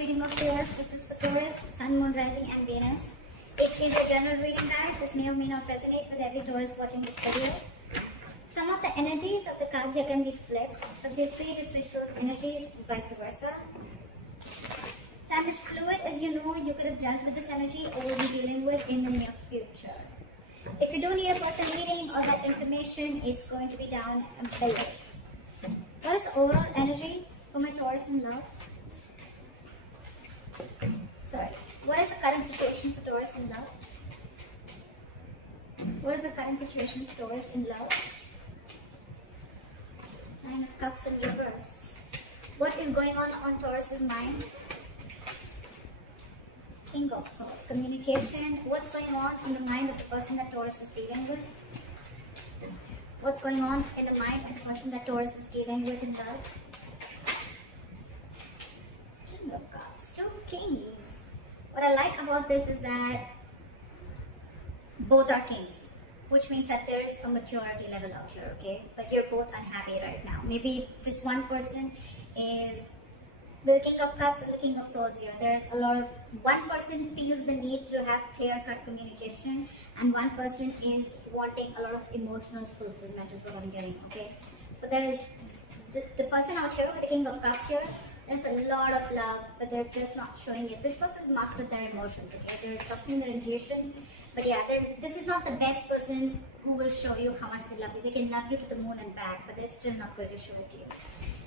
reading of Taurus. This is for Taurus, Sun, Moon, Rising and Venus. It is a general reading, guys. This may or may not resonate with every Taurus watching this video. Some of the energies of the cards here can be flipped, so feel free to switch those energies and vice versa. Time is fluid. As you know, you could have dealt with this energy or will be dealing with in the near future. If you do need a personal reading, all that information is going to be down below. What is the overall energy for my Taurus in love? Sorry. What is the current situation for Taurus in love? What is the current situation for Taurus in love? Nine of Cups in reverse. What is going on Taurus's mind? King of Swords. Communication. What's going on in the mind of the person that Taurus is dealing with? What's going on in the mind of the person that Taurus is dealing with in love? King of Cups. Two kings. What I like about this is that both are kings, which means that there is a maturity level out here, okay? But you're both unhappy right now. Maybe this one person is the King of Cups and the King of Swords here. There's a lot of, one person feels the need to have clear-cut communication and one person is wanting a lot of emotional fulfillment is what I'm getting, okay? So there is the person out here with the King of Cups here, there's a lot of love, but they're just not showing it. This person is mastered their emotions, okay? They're trusting their intuition. But yeah, this is not the best person who will show you how much they love you. They can love you to the moon and back, but they're still not going to show it to you.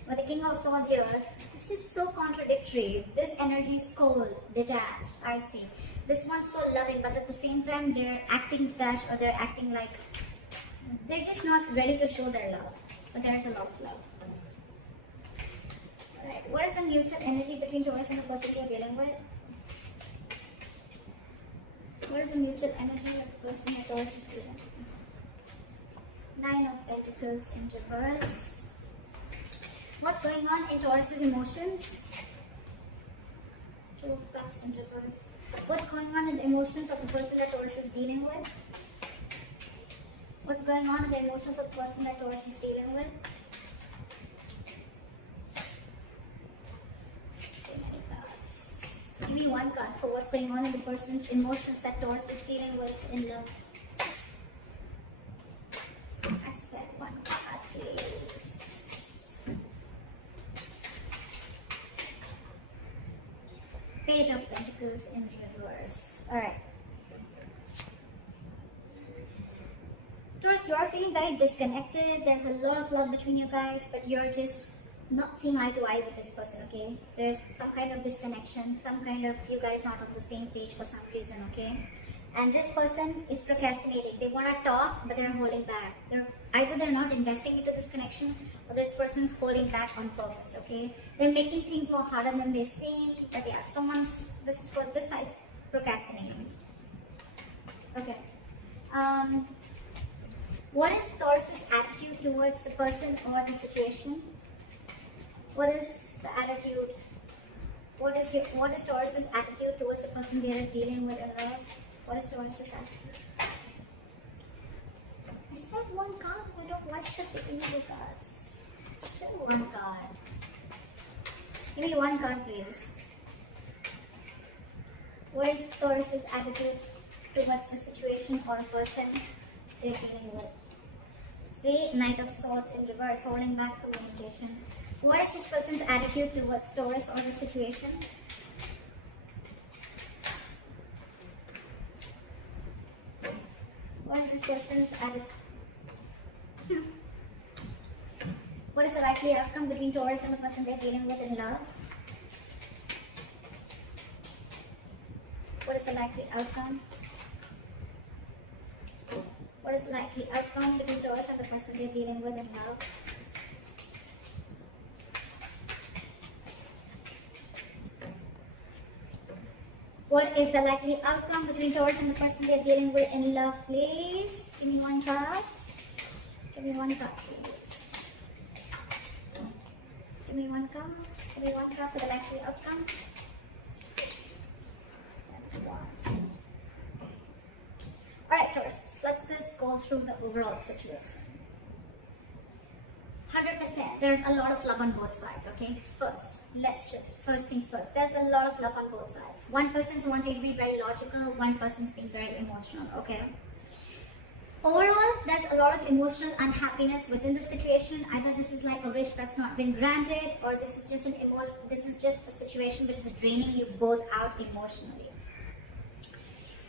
But the King of Swords here, this is so contradictory. This energy is cold, detached, I see. This one's so loving, but at the same time, they're acting detached or they're acting like they're just not ready to show their love. But there's a lot of love. Alright, what is the mutual energy between Taurus and the person you're dealing with? What is the mutual energy of the person that Taurus is dealing with? Nine of Pentacles in reverse. What's going on in Taurus's emotions? Two of Cups in reverse. What's going on in the emotions of the person that Taurus is dealing with? What's going on in the emotions of the person that Taurus is dealing with? Give me one card for what's going on in the person's emotions that Taurus is dealing with in love. I said one card, please. Page of Pentacles in reverse. Alright. Taurus, you are feeling very disconnected. There's a lot of love between you guys, but you're just not seeing eye to eye with this person, okay? There's some kind of disconnection, some kind of you guys not on the same page for some reason, okay? And this person is procrastinating. They want to talk, but they're holding back. Either they're not investing into this connection, or this person's holding back on purpose, okay? They're making things more harder than they seem, but yeah, this side's procrastinating. Okay. What is Taurus's attitude towards the person or the situation? What is the attitude? What is Taurus's attitude towards the person they are dealing with in love? What is Taurus's attitude? It says one card. I don't watch the picking of the cards. Still one card. Give me one card, please. What is Taurus's attitude towards the situation or person they're dealing with? See, Knight of Swords in reverse, holding back communication. What is this person's attitude towards Taurus or the situation? What is this person's attitude? What is the likely outcome between Taurus and the person they're dealing with in love? What is the likely outcome? What is the likely outcome between Taurus and the person they're dealing with in love? What is the likely outcome between Taurus and the person they're dealing with in love, please? Give me one card. Give me one card, please. Give me one card. Give me one card for the likely outcome. 10 of Wands. Alright, Taurus, let's just go through the overall situation. 100%. There's a lot of love on both sides, okay? First things first. There's a lot of love on both sides. One person's wanting to be very logical, one person's being very emotional, okay? Overall, there's a lot of emotional unhappiness within the situation. Either this is like a wish that's not been granted, or this is just a situation which is draining you both out emotionally.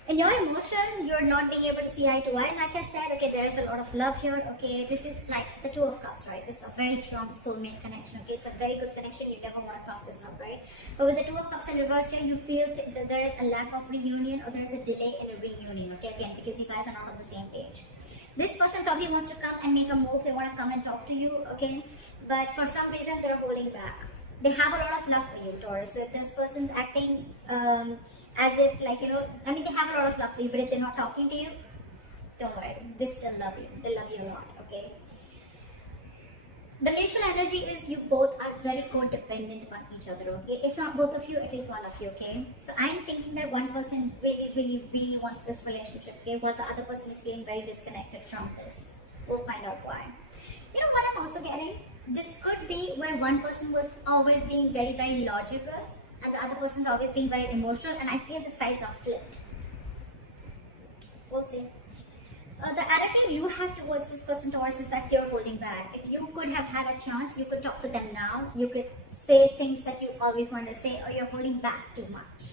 In your emotions, you're not being able to see eye to eye. Like I said, okay, there is a lot of love here. Okay, this is like the Two of Cups, right? This is a very strong soulmate connection. Okay, it's a very good connection. You never want to fuck this up, right? But with the Two of Cups in reverse here, you feel that there is a lack of reunion, or there is a delay in a reunion. Okay, again, because you guys are not on the same page. This person probably wants to come and make a move. They want to come and talk to you. Okay, but for some reason they're holding back. They have a lot of love for you, Taurus. So if this person's acting as if, like, you know, I mean, they have a lot of love for you, but if they're not talking to you, don't worry, they still love you. They love you a lot, okay? The mutual energy is you both are very codependent on each other, okay? If not both of you, at least one of you, okay? So I'm thinking that one person really wants this relationship, okay? While the other person is feeling very disconnected from this. We'll find out why. You know what I'm also getting? This could be where one person was always being very logical, and the other person's always being very emotional, and I feel the sides are flipped. We'll see. The attitude you have towards this person, Taurus, is that you're holding back. If you could have had a chance, you could talk to them now. You could say things that you always wanted to say, or you're holding back too much.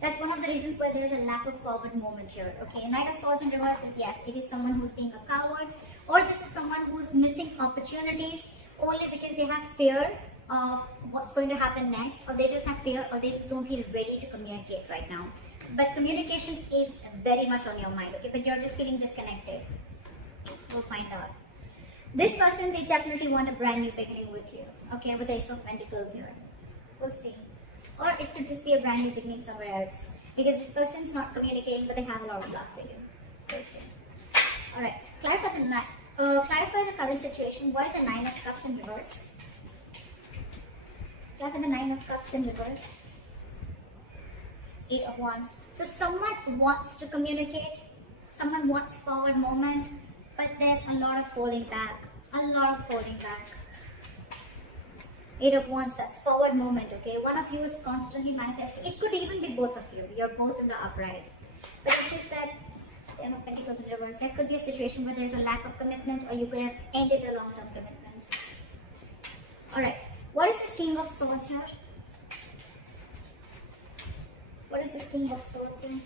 That's one of the reasons why there's a lack of forward movement here. Okay, Knight of Swords in reverse is, yes, it is someone who's being a coward, or this is someone who's missing opportunities only because they have fear of what's going to happen next, or they just have fear, or they just don't feel ready to communicate right now. But communication is very much on your mind, okay? But you're just feeling disconnected. We'll find out. This person, they definitely want a brand new beginning with you, okay? With the Ace of Pentacles here. We'll see. Or it could just be a brand new beginning somewhere else, because this person's not communicating, but they have a lot of love for you. We'll see. Alright, clarify the current situation. Why is the Nine of Cups in reverse? Clarify the Nine of Cups in reverse. Eight of Wands. So someone wants to communicate, someone wants forward movement, but there's a lot of holding back. A lot of holding back. Eight of Wands, that's forward movement, okay? One of you is constantly manifesting. It could even be both of you. You're both in the upright. But it's just that, Ten of Pentacles in reverse, there could be a situation where there's a lack of commitment, or you could have ended a long-term commitment. Alright, what is this King of Swords here? What is this King of Swords here?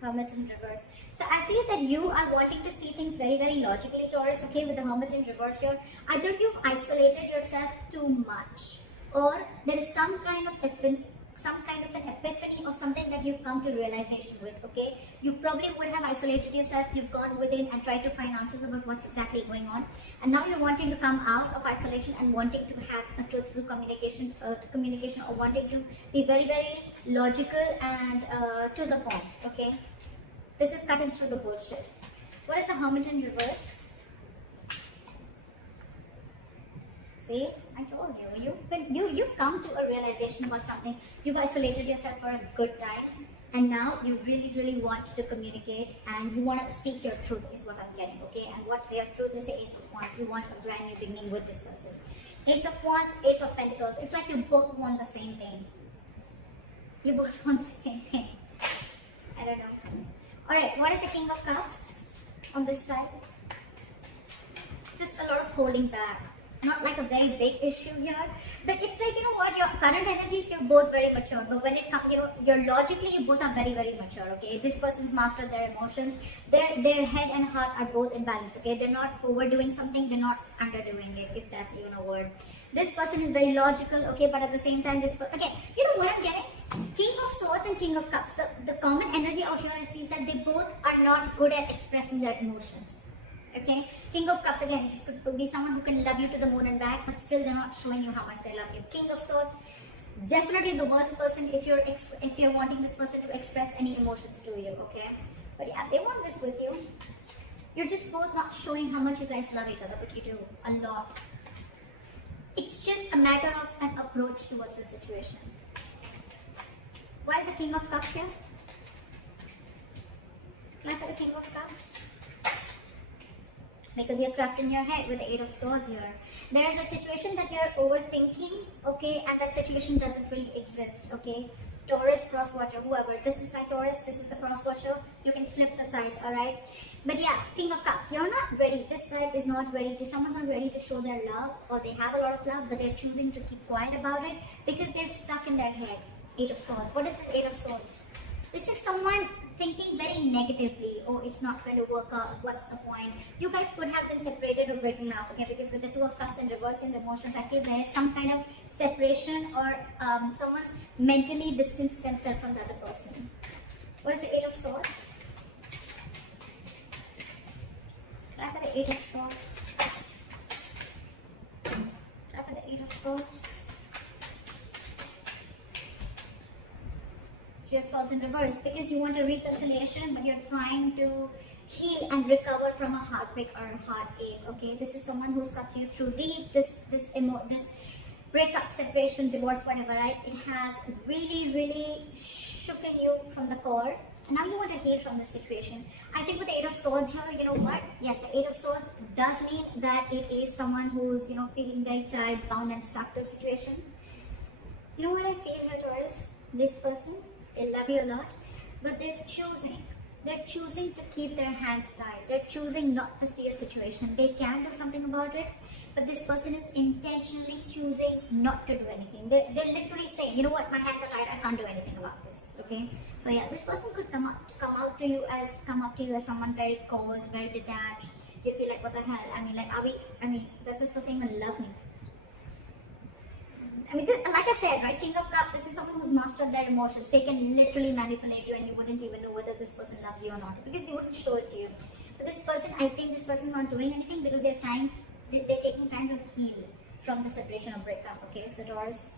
Hermit in reverse. So I feel that you are wanting to see things very logically, Taurus, okay, with the Hermit in reverse here. Either you've isolated yourself too much, or there is some kind of an epiphany or something that you've come to realization with, okay? You probably would have isolated yourself, you've gone within and tried to find answers about what's exactly going on, and now you're wanting to come out of isolation and wanting to have a truthful communication, or wanting to be very logical and to the point, okay? This is cutting through the bullshit. What is the Hermit in reverse? See, I told you, you've come to a realization about something. You've isolated yourself for a good time, and now you really want to communicate, and you want to speak your truth is what I'm getting, okay? And what their truth is the Ace of Wands. You want a brand new beginning with this person. Ace of Wands, Ace of Pentacles. It's like you both want the same thing. You both want the same thing. I don't know. Alright, what is the King of Cups on this side? Just a lot of holding back. Not like a very big issue here, but it's like, you know what, your current energies, you're both very mature, but when it comes, you're logically, you both are very mature, okay? This person's mastered their emotions, their head and heart are both in balance, okay? They're not overdoing something, they're not underdoing it, if that's even a word. This person is very logical, okay, but at the same time, again, you know what I'm getting? King of Swords and King of Cups, the common energy out here I see is that they both are not good at expressing their emotions. Okay, King of Cups, again, this could be someone who can love you to the moon and back, but still they're not showing you how much they love you. King of Swords, definitely the worst person if you're wanting this person to express any emotions to you, okay? But yeah, they want this with you. You're just both not showing how much you guys love each other, but you do a lot. It's just a matter of an approach towards the situation. Why is the King of Cups here? Clap for the King of Cups. because you're trapped in your head with the Eight of Swords here. There is a situation that you're overthinking, okay, and that situation doesn't really exist, okay. Taurus, cross watcher, whoever. This is my Taurus, this is the cross watcher. You can flip the sides, alright? But yeah, King of Cups, you're not ready. This side is not ready to, someone's not ready to show their love, or they have a lot of love, but they're choosing to keep quiet about it because they're stuck in their head. Eight of Swords. What is this Eight of Swords? This is someone thinking very negatively. Oh, it's not going to work out. What's the point? You guys could have been separated or breaking up, okay? Because with the Two of Cups and reversing the emotions, I feel there is some kind of separation, or someone's mentally distanced themselves from the other person. What is the Eight of Swords? Try for the Eight of Swords. Try for the Eight of Swords. Three of Swords in reverse, because you want a reconciliation, but you're trying to heal and recover from a heartbreak or a heartache. Okay, this is someone who's cut you through deep. This breakup, separation, divorce, whatever, right? It has really shooken you from the core. And now you want to heal from this situation. I think with the Eight of Swords here, you know what? Yes, the Eight of Swords does mean that it is someone who's, you know, feeling very tired, bound and stuck to a situation. You know what I feel here, Taurus? This person, they love you a lot, but they're choosing to keep their hands tied. They're choosing not to see a situation. They can do something about it, but this person is intentionally choosing not to do anything. They're literally saying, you know what, my hands are tied, I can't do anything about this. Okay, so yeah, this person could come up to you as someone very cold, very detached. You'd be like, what the hell? I mean, does this person even love me? I mean, like I said, right, King of Cups, this is someone who's mastered their emotions. They can literally manipulate you and you wouldn't even know whether this person loves you or not, because they wouldn't show it to you. But this person, I think this person's not doing anything because they're taking time to heal from the separation or breakup, okay? So Taurus,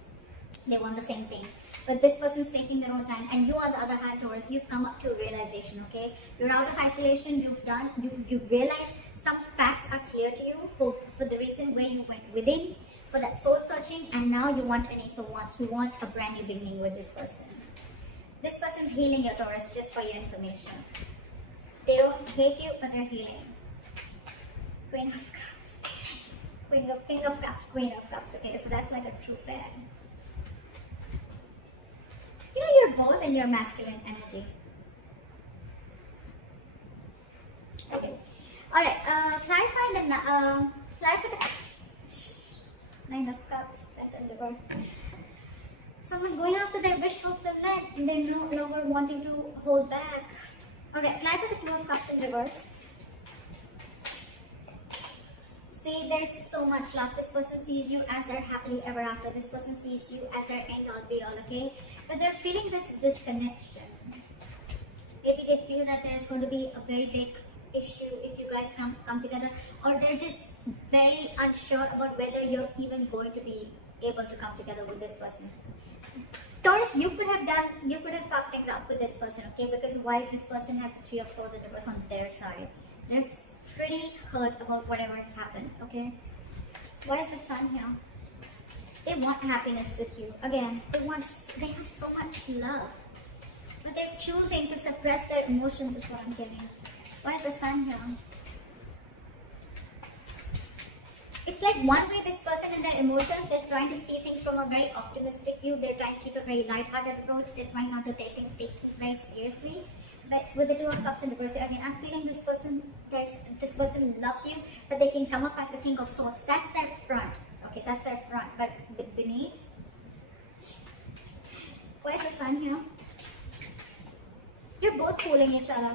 they want the same thing. But this person's taking their own time, and you on the other hand, Taurus, you've come up to realization, okay? You're out of isolation, you realize some facts are clear to you for the reason where you went within, for that soul searching, and now you want an Ace of Wands. You want a brand new beginning with this person. This person's healing your Taurus, just for your information. They don't hate you, but they're healing. Queen of Cups. King of Cups, Queen of Cups. Okay, so that's like a true pair. You know, you're both in your masculine energy. Okay. Alright, clarify the Nine of Cups, and reverse. Someone's going after their wish fulfillment and they're no longer wanting to hold back. Alright, clarify the Two of Cups in reverse. See, there's so much love. This person sees you as their happily ever after. This person sees you as their end all be all, okay? But they're feeling this disconnection. Maybe they feel that there's going to be a very big issue if you guys come together, or they're just very unsure about whether you're even going to be able to come together with this person. Taurus, you could have fucked things up with this person, okay? Because while this person has the Three of Swords and reverse on their side, they're pretty hurt about whatever has happened, okay? Why is the Sun here? They want happiness with you. Again, they have so much love, but they're choosing to suppress their emotions is what I'm getting. Why is the Sun here? It's like one way this person in their emotions, they're trying to see things from a very optimistic view. They're trying to keep a very light-hearted approach. They're trying not to take things very seriously. But with the Two of Cups in reverse, again, I'm feeling this person loves you, but they can come up as the King of Swords. That's their front. Okay, that's their front. But beneath, where's the Sun here? You're both fooling each other.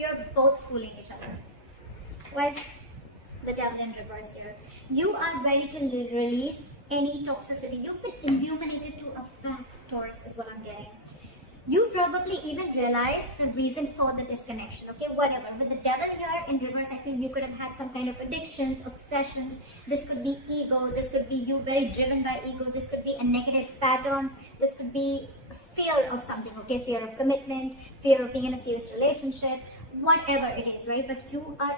You're both fooling each other. Where's the Devil in reverse here? You are ready to release any toxicity. You've been illuminated to a fact, Taurus, is what I'm getting. You probably even realize the reason for the disconnection, okay? Whatever. With the Devil here in reverse, I feel you could have had some kind of addictions, obsessions. This could be ego. This could be you very driven by ego. This could be a negative pattern. This could be fear of something, okay? Fear of commitment, fear of being in a serious relationship, whatever it is, right? But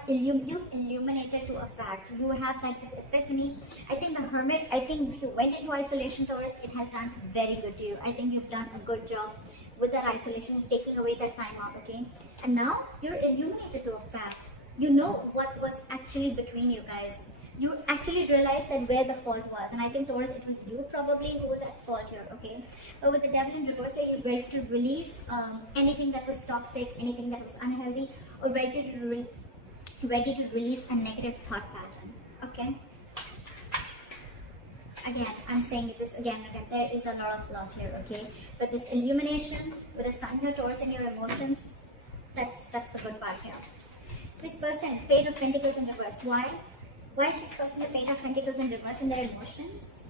you've illuminated to a fact. You have like this epiphany. I think the Hermit, I think if you went into isolation, Taurus, it has done very good to you. I think you've done a good job with that isolation, taking away that time out, okay? And now you're illuminated to a fact. You know what was actually between you guys. You actually realized that where the fault was. And I think, Taurus, it was you probably who was at fault here, okay? But with the devil in reverse here, you're ready to release anything that was toxic, anything that was unhealthy, or ready to release a negative thought pattern, okay? Again, I'm saying this again, there is a lot of love here, okay? But this illumination with the sun here, Taurus, and your emotions, that's the good part here. This person, Page of Pentacles in reverse. Why? Why is this person the Page of Pentacles in reverse in their emotions?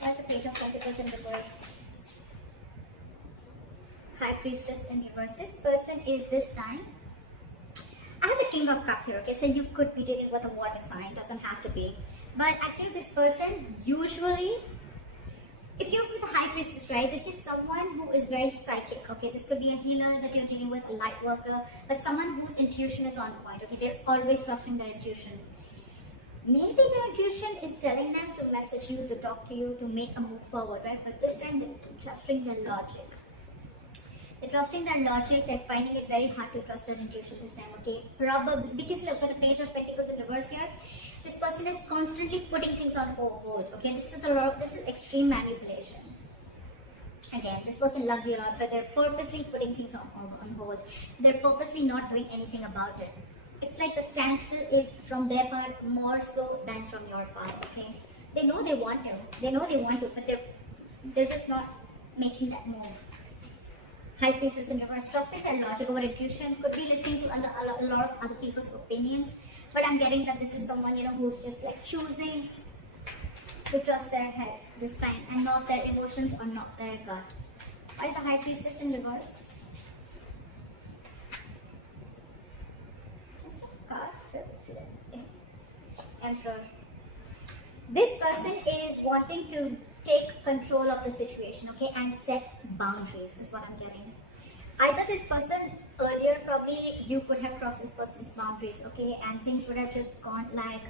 Why is the Page of Pentacles in reverse? High Priestess in reverse. This person is this time. I have the King of Cups here, okay? So you could be dealing with a water sign, doesn't have to be. But I feel this person usually, if you're with a High Priestess, right, this is someone who is very psychic, okay? This could be a healer that you're dealing with, a light worker, but someone whose intuition is on point, okay? They're always trusting their intuition. Maybe their intuition is telling them to message you, to talk to you, to make a move forward, right? But this time they're trusting their logic. They're trusting their logic, they're finding it very hard to trust their intuition this time, okay? Probably, because look at the Page of Pentacles in reverse here. This person is constantly putting things on hold, okay? This is extreme manipulation. Again, this person loves you a lot, but they're purposely putting things on hold. They're purposely not doing anything about it. It's like the standstill is from their part more so than from your part, okay? They know they want to, but they're just not making that move. High Priestess in reverse, trusting their logic over intuition, could be listening to a lot of other people's opinions, but I'm getting that this is someone, who's just like choosing to trust their head this time and not their emotions or not their gut. Why is the High Priestess in reverse? Emperor. This person is wanting to take control of the situation, okay, and set boundaries is what I'm getting. Either this person earlier, probably you could have crossed this person's boundaries, okay, and things would have just gone like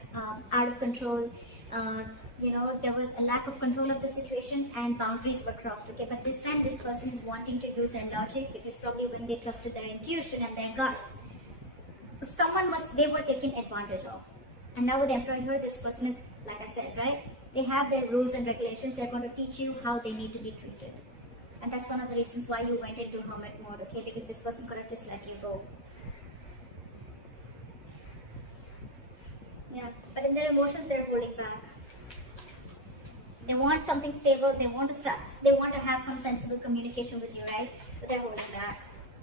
out of control. There was a lack of control of the situation and boundaries were crossed, okay. But this time this person is wanting to use their logic, because probably when they trusted their intuition and their gut, they were taken advantage of. And now with the Emperor here, this person is, like I said, right, they have their rules and regulations. They're going to teach you how they need to be treated. And that's one of the reasons why you went into hermit mode, okay, because this person could have just let you go. Yeah, but in their emotions, they're holding back. They want something stable, they want to have some sensible communication with you, right? But they're holding back.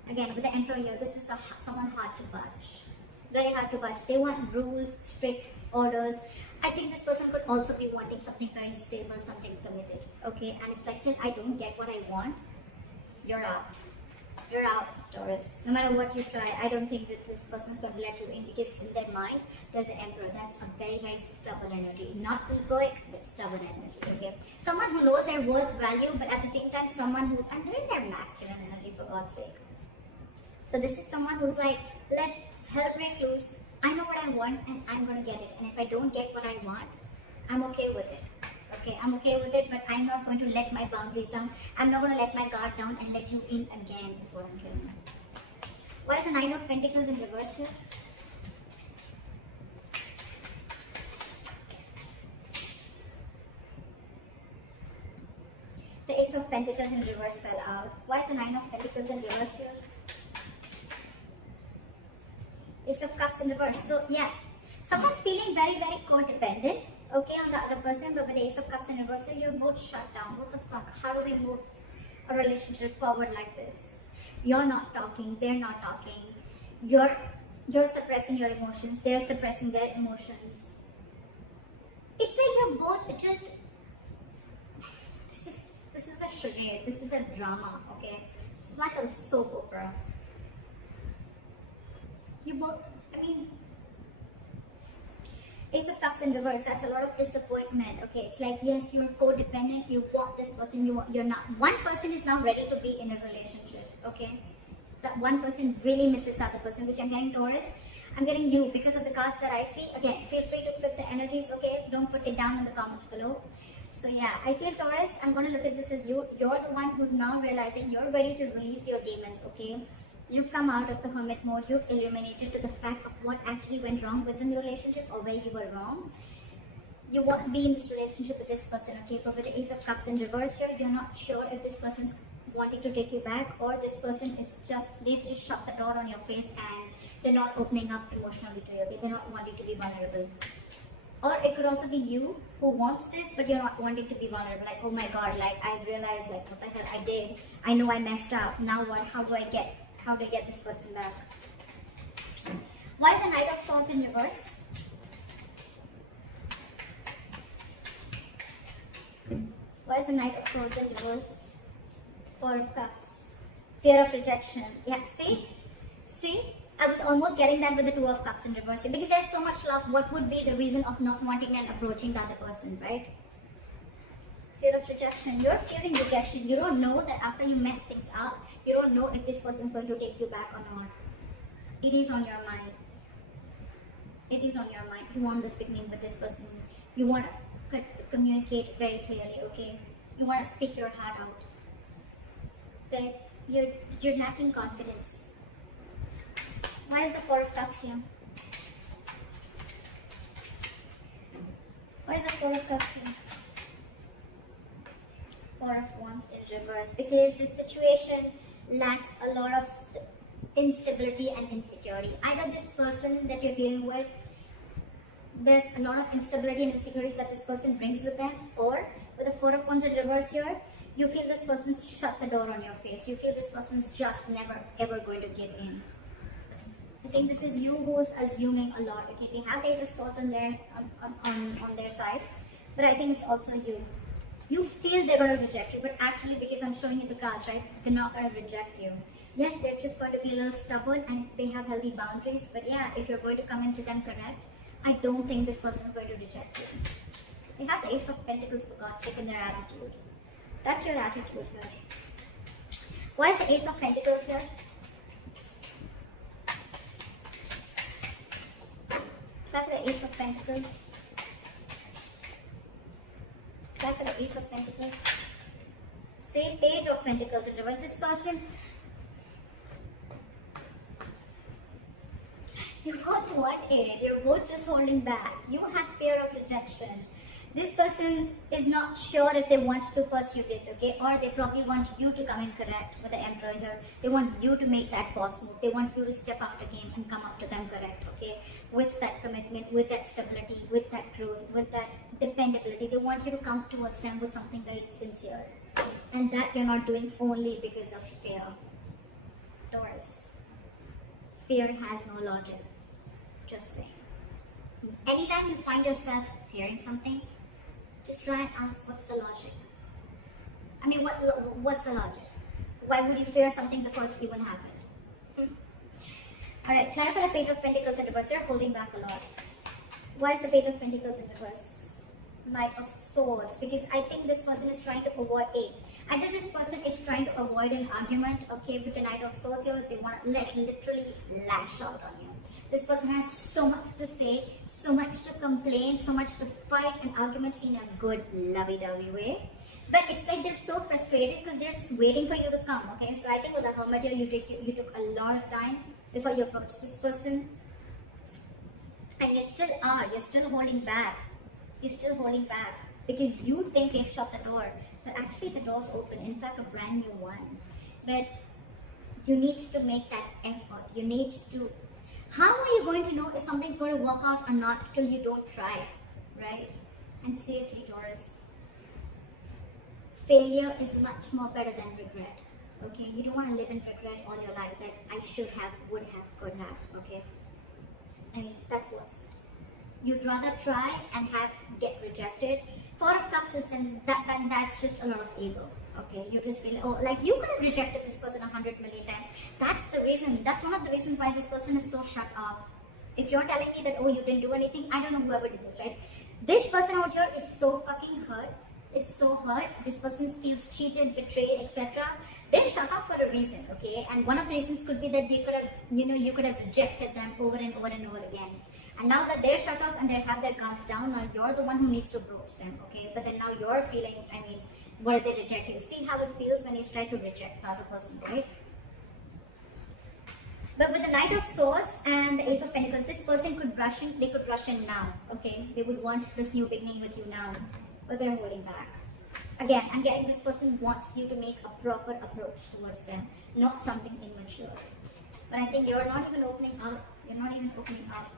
Again, with the Emperor here, this is someone hard to budge. Very hard to budge. They want rule, strict orders. I think this person could also be wanting something very stable, something committed, okay? And it's like, till I don't get what I want, you're out. You're out, Taurus. No matter what you try, I don't think that this person's going to let you in, because in their mind, they're the Emperor. That's a very, very stubborn energy. Not egoic, but stubborn energy, okay? Someone who knows their worth, value, but at the same time, someone who's, and they're in their masculine energy, for God's sake. So this is someone who's like, hell break loose. I know what I want and I'm going to get it. And if I don't get what I want, I'm okay with it. Okay, I'm okay with it, but I'm not going to let my boundaries down. I'm not going to let my guard down and let you in again, is what I'm getting. Why is the Nine of Pentacles in reverse here? The Ace of Pentacles in reverse fell out. Why is the Nine of Pentacles in reverse here? Ace of Cups in reverse. So yeah, someone's feeling very, very codependent, okay, on the other person, but with the Ace of Cups in reverse, so you're both shut down. What the fuck? How do we move a relationship forward like this? You're not talking, they're not talking. You're suppressing your emotions, they're suppressing their emotions. It's like you're both just, this is a charade, this is a drama, okay? This is like a soap opera. You both, Ace of Cups in reverse, that's a lot of disappointment, okay? It's like, yes, you're codependent, you want this person, you're not. One person is now ready to be in a relationship, okay? That one person really misses the other person, which I'm getting, Taurus. I'm getting you because of the cards that I see. Again, feel free to flip the energies, okay? Don't put it down in the comments below. So yeah, I feel Taurus, I'm going to look at this as you're the one who's now realizing you're ready to release your demons, okay? You've come out of the hermit mode, you've illuminated to the fact of what actually went wrong within the relationship or where you were wrong. You want to be in this relationship with this person, okay? But with the Ace of Cups in reverse here, you're not sure if this person's wanting to take you back or this person is they've just shut the door on your face and they're not opening up emotionally to you, okay? They're not wanting to be vulnerable. Or it could also be you who wants this, but you're not wanting to be vulnerable. Like, oh my God, like I realized like what the hell I did. I know I messed up. Now what? How do I get this person back? Why is the Knight of Swords in reverse? Why is the Knight of Swords in reverse? Four of Cups. Fear of rejection. Yeah, see? I was almost getting that with the Two of Cups in reverse. Because there's so much love, what would be the reason of not wanting and approaching the other person, right? Fear of rejection. You're fearing rejection. You don't know that after you mess things up, you don't know if this person is going to take you back or not. It is on your mind. It is on your mind. You want this beginning with this person. You want to communicate very clearly, okay? You want to speak your heart out. But you're lacking confidence. Why is the Four of Cups here? Why is the Four of Cups here? Four of Wands in reverse. Because this situation lacks a lot of instability and insecurity. Either this person that you're dealing with, there's a lot of instability and insecurity that this person brings with them, or with the Four of Wands in reverse here, you feel this person's shut the door on your face. You feel this person's just never ever going to give in. I think this is you who is assuming a lot. Okay, they have the Eight of Swords on their side, but I think it's also you. You feel they're going to reject you, but actually, because I'm showing you the cards, right, they're not going to reject you. Yes, they're just going to be a little stubborn and they have healthy boundaries, but yeah, if you're going to come into them correct, I don't think this person is going to reject you. They have the Ace of Pentacles, for God's sake, in their attitude. That's your attitude here. Why is the Ace of Pentacles here? Back to the Ace of Pentacles. Back to the Ace of Pentacles. Say Page of Pentacles in reverse. This person, you both want it. You're both just holding back. You have fear of rejection. This person is not sure if they want to pursue this, okay? Or they probably want you to come in correct with the Emperor here. They want you to make that boss move. They want you to step up the game and come up to them correct, okay? With that commitment, with that stability, with that growth, with that dependability. They want you to come towards them with something very sincere. And that you're not doing only because of fear. Taurus. Fear has no logic. Just saying. Anytime you find yourself fearing something, just try and ask, what's the logic? I mean, what's the logic? Why would you fear something before it's even happened? Alright, clarify the Page of Pentacles in reverse. They're holding back a lot. Why is the Page of Pentacles in reverse? Knight of Swords. Because I think this person is trying to avoid either this person is trying to avoid an argument, okay, with the Knight of Swords here. They want to literally lash out on you. This person has so much to say, so much to complain, so much to fight an argument in a good, lovey-dovey way. But it's like they're so frustrated because they're just waiting for you to come, okay? So I think with the Hermit here, you took a lot of time before you approached this person. And you still are. You're still holding back. You're still holding back because you think they've shut the door. But actually the door's open. In fact, a brand new one. But you need to make that effort. You need to... How are you going to know if something's going to work out or not till you don't try, right? And seriously, Taurus, failure is much more better than regret, okay? You don't want to live in regret all your life that I should have, would have, could have, okay? I mean, that's worse. You'd rather try and get rejected. Four of Cups is then that's just a lot of ego. Okay, you just feel, oh, like you could have rejected this person 100 million times. That's the reason. That's one of the reasons why this person is so shut off. If you're telling me that, oh, you didn't do anything, I don't know whoever did this, right? This person out here is so fucking hurt. It's so hurt. This person feels cheated, betrayed, etc. They're shut up for a reason, okay? And one of the reasons could be that you could have, you could have rejected them over and over and over again. And now that they're shut up and they have their guards down, now you're the one who needs to broach them, okay? But then now you're feeling, what if they reject you? See how it feels when you try to reject the other person, right? But with the Knight of Swords and the Ace of Pentacles, this person could rush in, they could rush in now, okay? They would want this new beginning with you now, but they're holding back. Again, I'm getting this person wants you to make a proper approach towards them, not something immature. But I think you're not even opening up. You're not even opening up.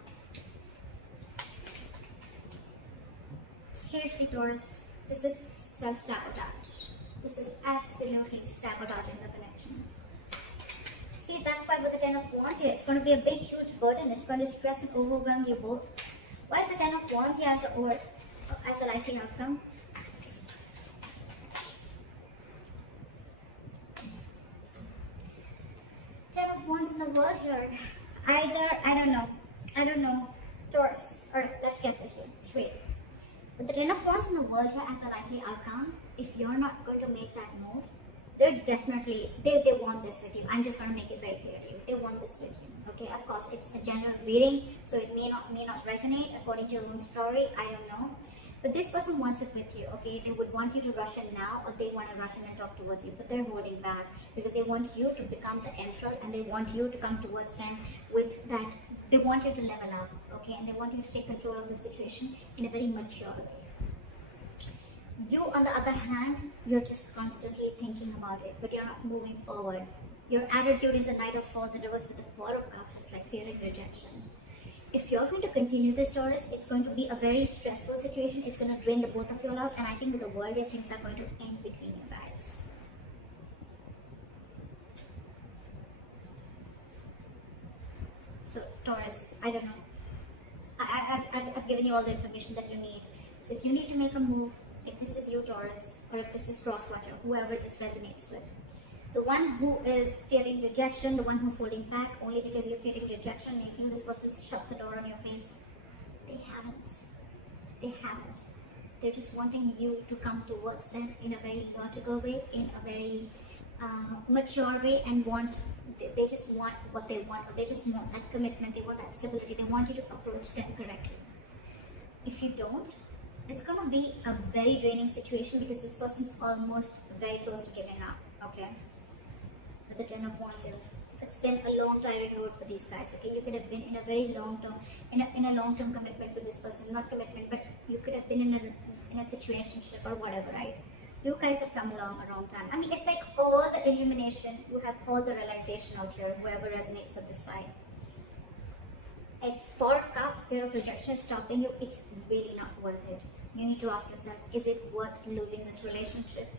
Seriously, Taurus, this is self-sabotage. This is absolutely sabotaging the connection. See, that's why with the Ten of Wands here, it's going to be a big, huge burden. It's going to stress and overwhelm you both. Why is the Ten of Wands here as the likely outcome? Ten of Wands in the world here. Either, I don't know, Taurus. Alright, let's get this here straight. With the Ten of Wands in the world here as the likely outcome, if you're not going to make that move, they're definitely, they want this with you. I'm just going to make it very clear to you. They want this with you. Okay, of course, it's a general reading, so it may not resonate according to your own story. I don't know. But this person wants it with you, okay? They would want you to rush in now, or they want to rush in and talk towards you, but they're holding back because they want you to become the emperor, and they want you to come towards them with that. They want you to level up, okay? And they want you to take control of the situation in a very mature way. You, on the other hand, you're just constantly thinking about it, but you're not moving forward. Your attitude is a Knight of Swords in reverse with the Four of Cups. It's like fearing rejection. If you're going to continue this, Taurus, it's going to be a very stressful situation. It's going to drain the both of you out, and I think with the world, things are going to end between you guys. So, Taurus, I don't know. I've given you all the information that you need. So, if you need to make a move, if this is you, Taurus, or if this is Crosswatcher, whoever this resonates with, the one who is fearing rejection, the one who's holding back only because you're fearing rejection, you feel this person shut the door on your face, they haven't. They haven't. They're just wanting you to come towards them in a very logical way, in a very mature way, and they just want what they want, or they just want that commitment, they want that stability, they want you to approach them correctly. If you don't, it's going to be a very draining situation because this person's almost very close to giving up, okay? With the Ten of Wands here. It's been a long, tiring road for these guys, okay? You could have been in a very long-term, in a long-term commitment with this person. Not commitment, but you could have been in a situationship or whatever, right? You guys have come along a wrong time. I mean, it's like all the illumination, you have all the realization out here, whoever resonates with this side. If Four of Cups, fear of rejection is stopping you, it's really not worth it. You need to ask yourself, is it worth losing this relationship?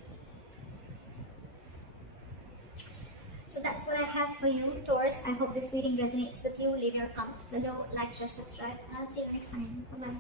So that's what I have for you, Taurus. I hope this reading resonates with you. Leave your comments below, like, share, subscribe, and I'll see you next time. Bye-bye.